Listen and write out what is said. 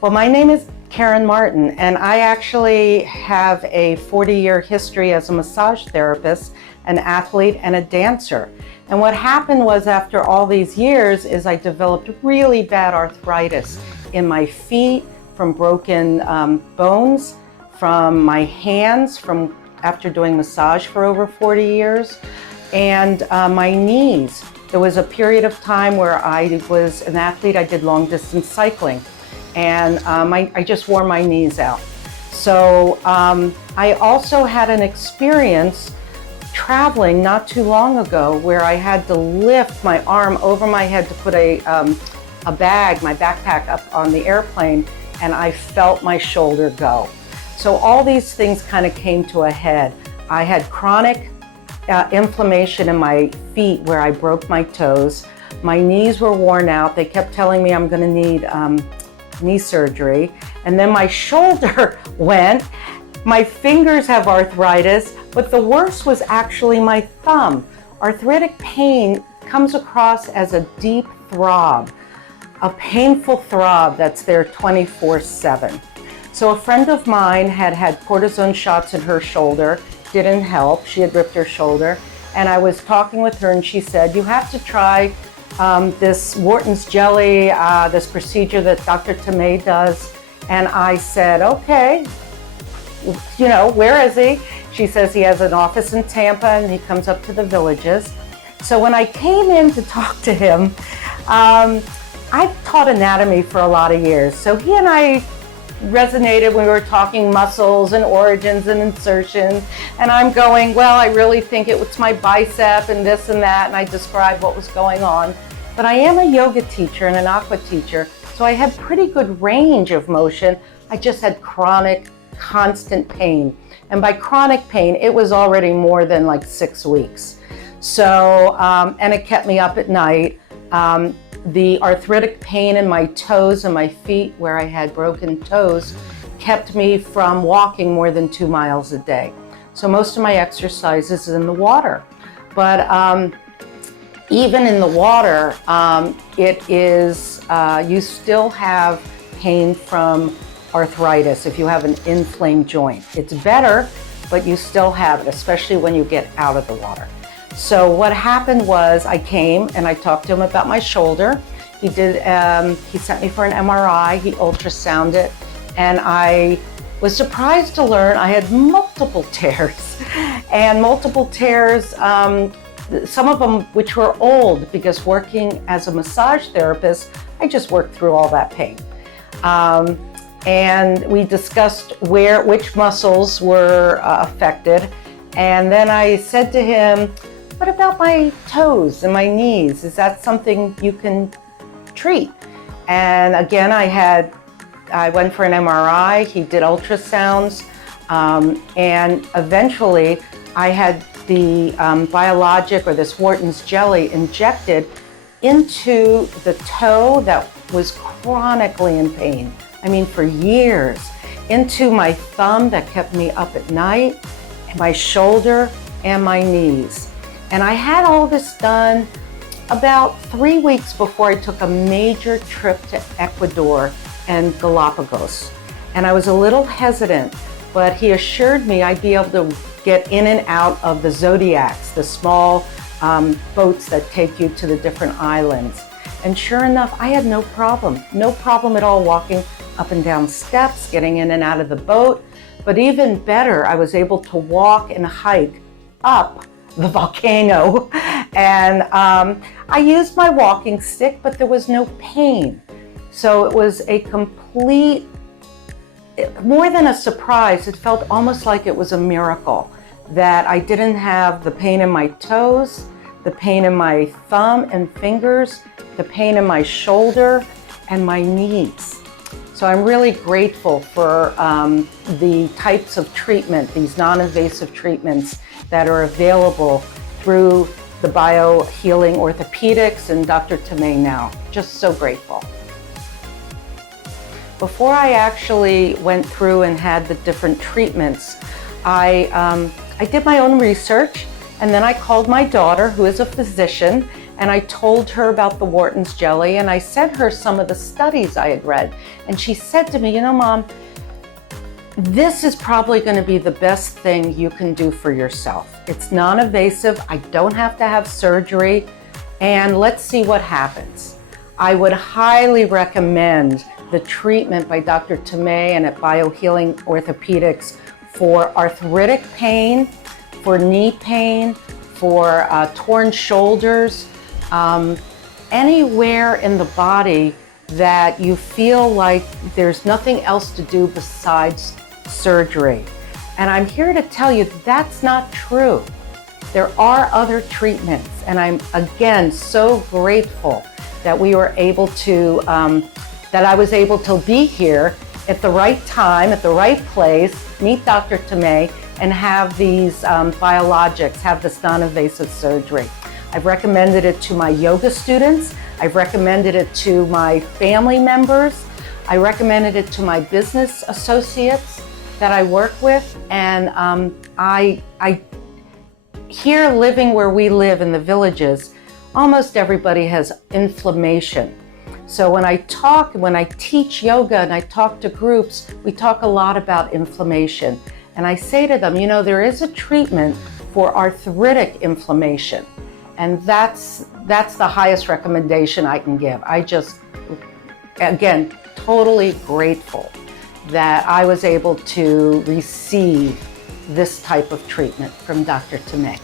Well, my name is Caryn Martin, and I actually have a 40-year history as a massage therapist, an athlete, and a dancer. And what happened was, after all these years, is I developed really bad arthritis in my feet from broken bones, from my hands from after doing massage for over 40 years, and my knees. There was a period of time where I was an athlete. I did long distance cycling, and I just wore my knees out. So I also had an experience traveling not too long ago where I had to lift my arm over my head to put a bag, my backpack, up on the airplane, and I felt my shoulder go. So all these things kind of came to a head. I had chronic inflammation in my feet where I broke my toes. My knees were worn out. They kept telling me I'm going to need knee surgery. And then my shoulder went. My fingers have arthritis, but the worst was actually my thumb. Arthritic pain comes across as a deep throb, a painful throb that's there 24/7. So a friend of mine had had cortisone shots in her shoulder, didn't help. She had ripped her shoulder. And I was talking with her and she said, you have to try this Wharton's jelly, this procedure that Dr. Tamea does. And I said, okay, you know, where is he? She says he has an office in Tampa and he comes up to the Villages. So when I came in to talk to him, I've taught anatomy for a lot of years. So he and I resonated when we were talking muscles and origins and insertions, and I'm going, well, I really think it was my bicep and this and that, and I described what was going on. But I am a yoga teacher and an aqua teacher, so I had pretty good range of motion. I just had chronic, constant pain. And by chronic pain, it was already more than like 6 weeks. So, and it kept me up at night. The arthritic pain in my toes and my feet, where I had broken toes, kept me from walking more than 2 miles a day. So most of my exercise is in the water. But even in the water, it is, you still have pain from arthritis if you have an inflamed joint. It's better, but you still have it, especially when you get out of the water. So what happened was I came and I talked to him about my shoulder. He sent me for an MRI, he ultrasounded it, and I was surprised to learn I had multiple tears. And multiple tears, some of them which were old, because working as a massage therapist, I just worked through all that pain. And we discussed which muscles were affected. And then I said to him, what about my toes and my knees? Is that something you can treat? And again, I went for an MRI, he did ultrasounds, and eventually I had the biologic, or this Wharton's jelly, injected into the toe that was chronically in pain. I mean, for years, into my thumb that kept me up at night, my shoulder, and my knees. And I had all this done about 3 weeks before I took a major trip to Ecuador and Galapagos. And I was a little hesitant, but he assured me I'd be able to get in and out of the Zodiacs, the small boats that take you to the different islands. And sure enough, I had no problem at all walking up and down steps, getting in and out of the boat. But even better, I was able to walk and hike up the volcano. And I used my walking stick, but there was no pain. So it was a complete, more than a surprise, it felt almost like it was a miracle that I didn't have the pain in my toes, the pain in my thumb and fingers, the pain in my shoulder and my knees. So I'm really grateful for the types of treatment, these non-invasive treatments that are available through the BioHealing Orthopedics and Dr. Tamea now. Just so grateful. Before I actually went through and had the different treatments, I did my own research, and then I called my daughter, who is a physician, And I told her about the Wharton's jelly, and I sent her some of the studies I had read. And she said to me, you know, Mom, this is probably going to be the best thing you can do for yourself. It's non-invasive. I don't have to have surgery. And let's see what happens. I would highly recommend the treatment by Dr. Tamea and at Biohealing Orthopedics for arthritic pain, for knee pain, for torn shoulders, anywhere in the body that you feel like there's nothing else to do besides surgery. And I'm here to tell you that's not true. There are other treatments, and I'm again so grateful that we were able to, that I was able to be here at the right time, at the right place, meet Dr. Tamea, and have these biologics, have this non-invasive surgery. I've recommended it to my yoga students. I've recommended it to my family members. I recommended it to my business associates that I work with. And I here, living where we live in the villages, almost everybody has inflammation. So when I teach yoga and I talk to groups, we talk a lot about inflammation. And I say to them, you know, there is a treatment for arthritic inflammation. And that's the highest recommendation I can give. I just, again, totally grateful that I was able to receive this type of treatment from Dr. Tamea.